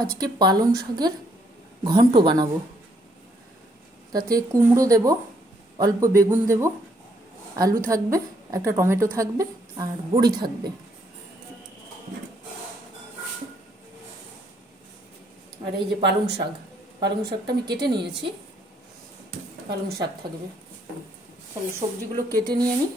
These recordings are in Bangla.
আজকে পালং শাকের ঘন্ট বানাবো। তাতে কুমড়ো দেব, অল্প বেগুন দেব, আলু থাকবে, একটা টমেটো থাকবে আর বড়ি থাকবে। আর এই যে পালং শাকটা আমি কেটে নিয়েছি, পালং শাক থাকবে। তাহলে সবজিগুলো কেটে নিয়ে আমি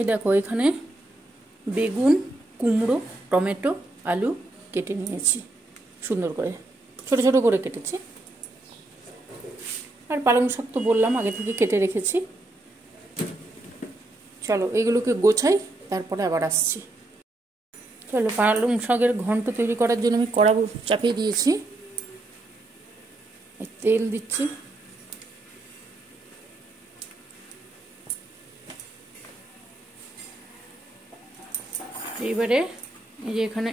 এই দেখো এখানে বেগুন, কুমড়ো, টমেটো, আলু কেটে নিয়েছি সুন্দর করে, ছোট ছোট করে কেটেছি। আর পালং শাক তো বললাম আগে থেকে কেটে রেখেছি। চলো এগুলোকে গোছাই, তারপরে আবার আসছি। চলো পালং শাকের ঘন্ট তৈরি করার জন্য আমি কড়া চাপিয়ে দিয়েছি, তেল দিচ্ছি। এইবারে এই যে এখানে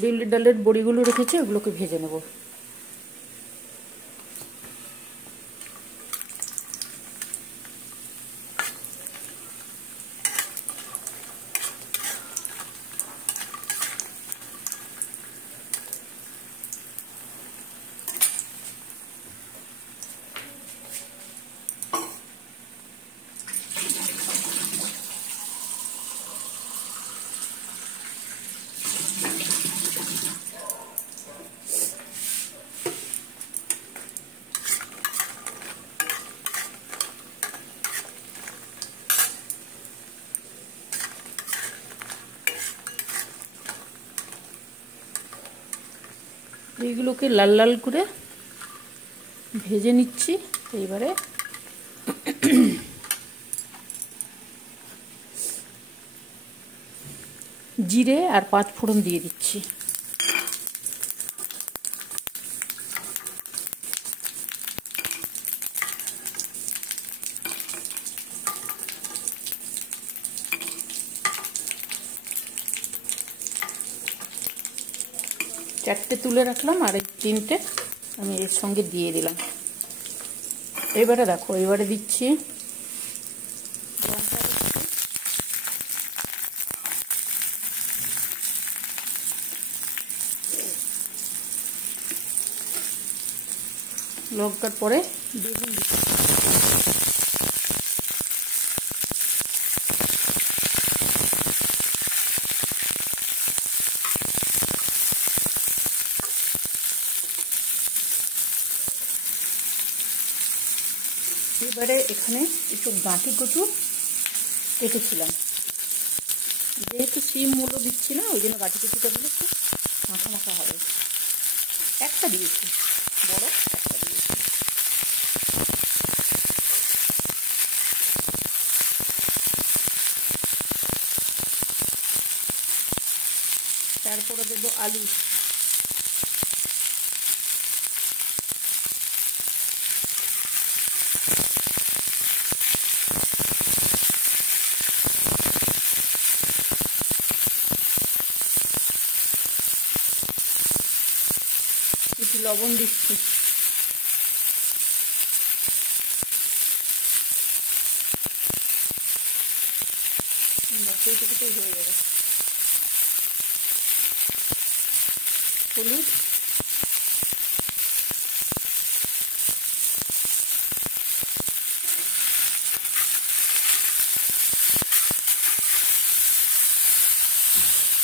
বিউলির ডালের বড়িগুলো রেখেছি, ওগুলোকে ভেজে নেব। এইগুলোকে লাল লাল করে ভেজে নিচ্ছি। এইবারে জিরে আর 5 ফোড়ন দিয়ে দিচ্ছি। চারটে তুলে রাখলাম আর এই 3টে আমি এর সঙ্গে দিয়ে দিলাম। এবারে দেখো, এবারে দিচ্ছি লঙ্কার পরে বেগুন দিচ্ছি। এবারে এখানে একটু গাঁটি কচু রেখেছিলাম, যেহেতু শিম মূলো দিচ্ছি না, ওই জন্য গাঁটি কচুটা দিলে একটু মাখা মাখা হবে। একটা দিয়েছি, বড় একটা দিয়েছি। তারপরে দেবো আলু। লবণ দিচ্ছি। এইটুকুতেই হয়ে যাবে। হলুদ,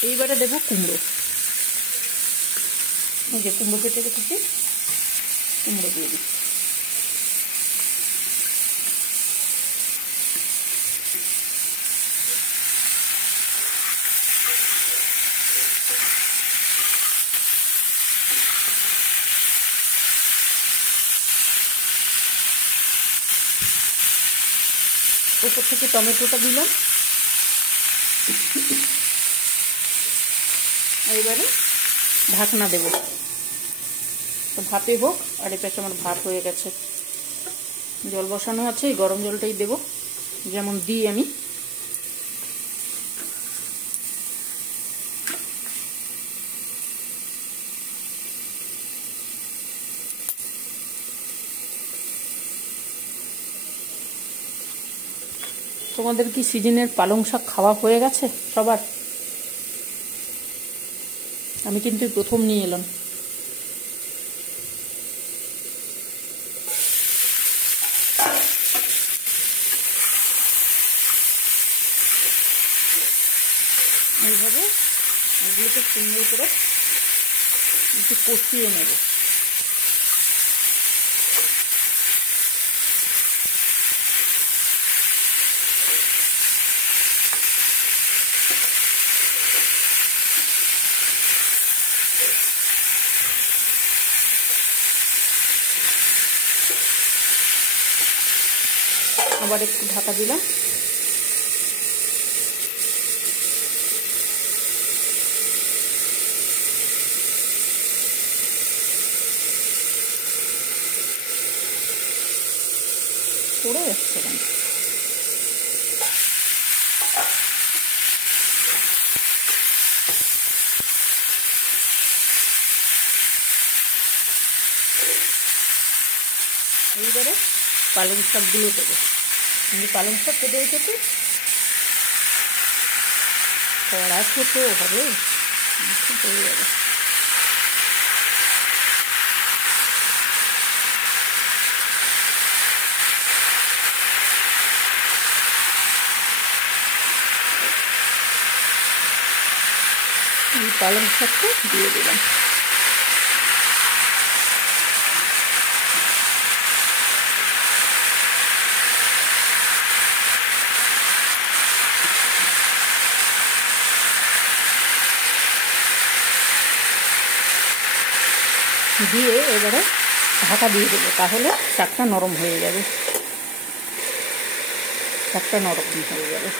এইবারে দেবো কুমড়ো। এই যে কুমড়ো কেটে রেখেছি, কুমড়ো দিয়ে দিচ্ছি। উপর থেকে টমেটোটা দিলাম। এইবারে ঢাকনা দেব, তো ভাপে হোক। আর এই পাশে আমার ভাত হয়ে গেছে, জল বসানো আছে, এই গরম জলটাই দেব যেমন দিই আমি। তোমাদের কি সিজনের পালং শাক খাওয়া হয়ে গেছে সবার? আমি কিন্তু প্রথম নিয়ে এলাম। এইভাবে এগুলোকে সুন্দর করে একটু কষিয়ে নেব। আবার একটু ঢাকা দিলাম। পড়ে যাচ্ছে কেন? এইবারে পালং শাকগুলো দেবো। আমি পালং শাক কেটে রেখেছি। কড়া ছোট হবে, হয়ে যাবে। এই পালং শাকটা দিয়ে দিলাম। দিয়ে এবারে ঢাকা দিয়ে দেবো, তাহলে শাকটা নরম হয়ে যাবে। শাকটা নরম হয়ে যাবে।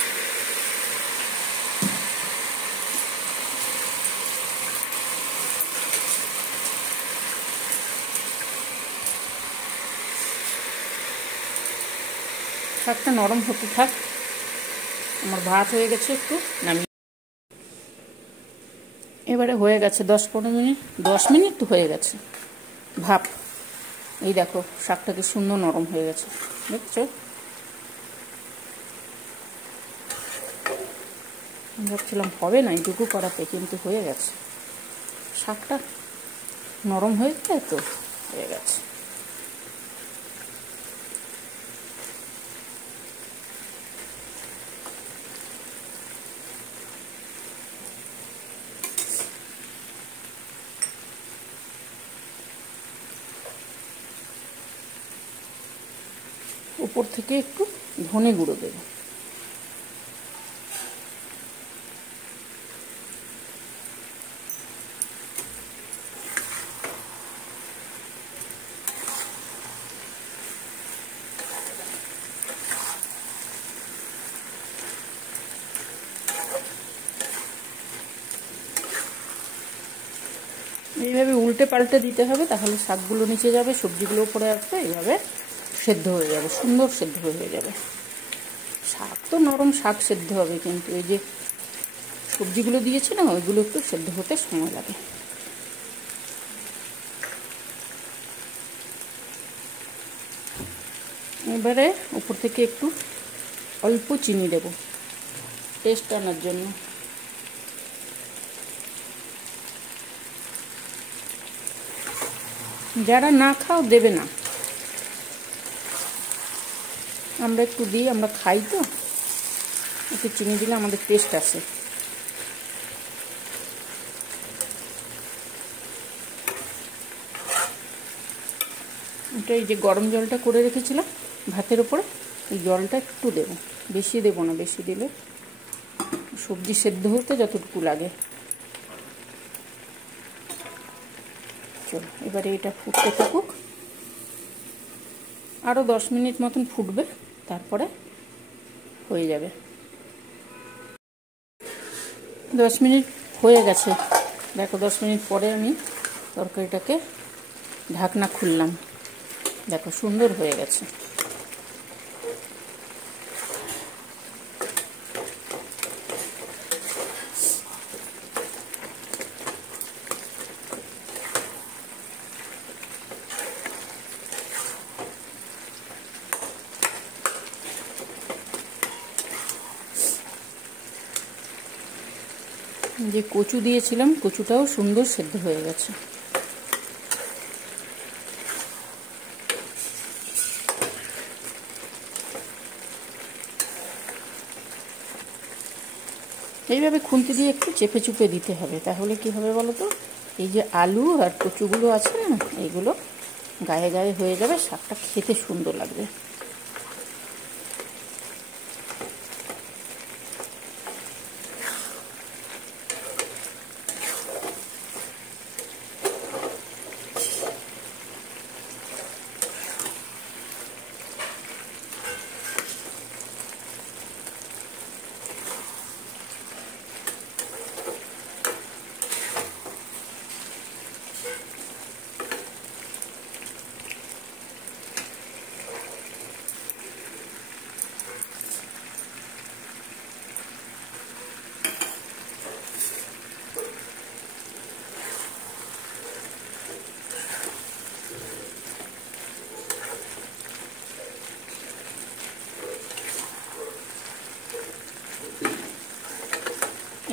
শাকটা নরম হতে থাক। আমার ভাত হয়ে গেছে, একটু নামিয়ে এবারে হয়ে গেছে 10-15 মিনিট, 10 মিনিট তো হয়ে গেছে ভাপ। এই দেখো শাকটা কি সুন্দর নরম হয়ে গেছে, দেখছো? ভাবছিলাম হবে না এইটুকু করাতে, কিন্তু হয়ে গেছে। শাকটা নরম হয়ে যায় তো, হয়ে গেছে। উপর থেকে একটু ধনে গুঁড়ো দেবো। এইভাবে উল্টে পাল্টে দিতে হবে, তাহলে শাকগুলো নিচে যাবে, সবজিগুলো উপরে আসবে, এইভাবে সেদ্ধ হয়ে যাবে, সুন্দর সেদ্ধ হয়ে যাবে। শাক তো নরম, শাক সেদ্ধ হবে, কিন্তু এই যে সবজিগুলো দিয়েছি না, ওইগুলো একটু সেদ্ধ হতে সময় লাগে। এবারে উপর থেকে একটু অল্প চিনি দেব টেস্ট আনার জন্য। যারা না খাও দেবে না, আমরা একটু দিই, আমরা খাই তো, একটু চিনি দিলে আমাদের টেস্ট আসে। এটা এই যে গরম জলটা করে রেখেছিলাম ভাতের ওপরে, এই জলটা একটু দেব, বেশি দেব না, বেশি দিলে সবজি সেদ্ধ হতে যতটুকু লাগে। চলো এবারে এটা ফুটতে থাকুক, আরও 10 মিনিট মতন ফুটবে, তারপরে হয়ে যাবে। 10 মিনিট হয়ে গেছে, দেখো 10 মিনিট পরে আমি তরকারিটাকে ঢাকনা খুললাম, দেখো সুন্দর হয়ে গেছে। যে কচু দিয়েছিলাম, কচুটাও সুন্দর সেদ্ধ হয়ে গেছে। এইভাবে খুন্তি দিয়ে একটু চেপে চুপে দিতে হবে, তাহলে কি হবে বলো তো, এই যে আলু আর কচুগুলো আছে না, এইগুলো গায়ে গায়ে হয়ে যাবে, শাকটা খেতে সুন্দর লাগবে।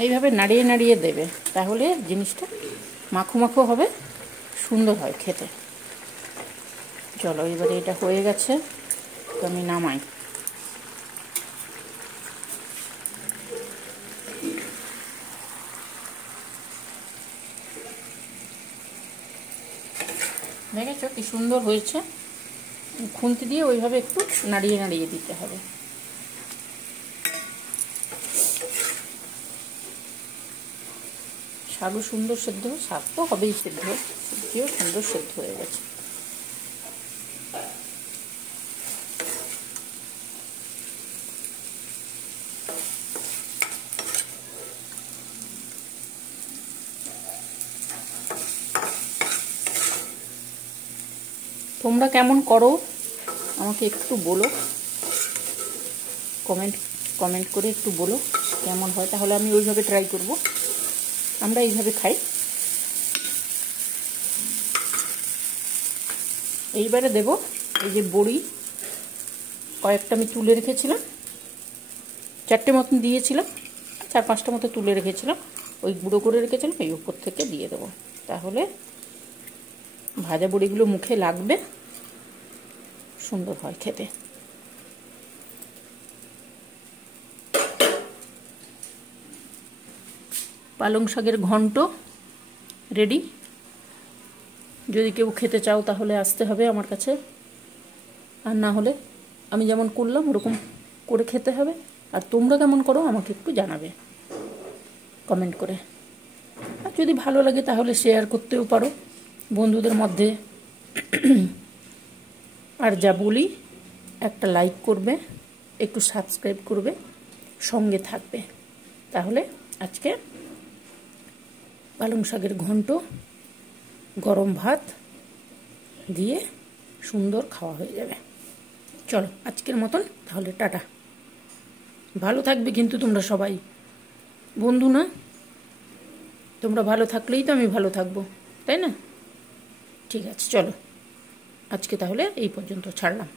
এইভাবে নাড়িয়ে নাড়িয়ে দেবে, তাহলে জিনিসটা মাখো মাখো হবে, সুন্দর হয় খেতে। চলো এবারে এটা হয়ে গেছে, তো আমি নামাই। দেখেছো কি সুন্দর হয়েছে, খুন্তি দিয়ে ওইভাবে একটু নাড়িয়ে নাড়িয়ে দিতে হবে। শাকও সুন্দর সেদ্ধ, শাক তো হবেই সেদ্ধ, সবজিও সুন্দর সেদ্ধ হয়ে গেছে। তোমরা কেমন করো আমাকে একটু বলো, কমেন্ট করে একটু বলো কেমন হয়, তাহলে আমি ওইভাবে ট্রাই করব। আমরা এইভাবে খাই। এইবারে দেব এই যে বড়ি, কয়েকটা আমি তুলে রেখেছিলাম, 4টে মতন দিয়েছিলাম, 4-5টা মতো তুলে রেখেছিলাম, ওই গুঁড়ো করে রেখেছিলাম, এই উপর থেকে দিয়ে দেবো, তাহলে ভাজা বড়িগুলো মুখে লাগবে, সুন্দর হয় খেতে। পালং শাকের ঘন্ট রেডি। যদি কেউ খেতে চাও তাহলে আসতে হবে আমার কাছে, আর না হলে আমি যেমন করলাম ওরকম করে খেতে হবে। আর তোমরা কেমন করো আমাকে একটু জানাবে কমেন্ট করে, আর যদি ভালো লাগে তাহলে শেয়ার করতেও পারো বন্ধুদের মধ্যে। আর যা বলি, একটা লাইক করবে, একটু সাবস্ক্রাইব করবে, সঙ্গে থাকবে, তাহলে আজকে পালং শাকের ঘন্ট গরম ভাত দিয়ে সুন্দর খাওয়া হয়ে যাবে। চলো আজকের মতন তাহলে টাটা। ভালো থাকবে কিন্তু তোমরা সবাই, বন্ধু না, তোমরা ভালো থাকলেই তো আমি ভালো থাকবো, তাই না? ঠিক আছে, চলো আজকে তাহলে এই পর্যন্ত ছাড়লাম।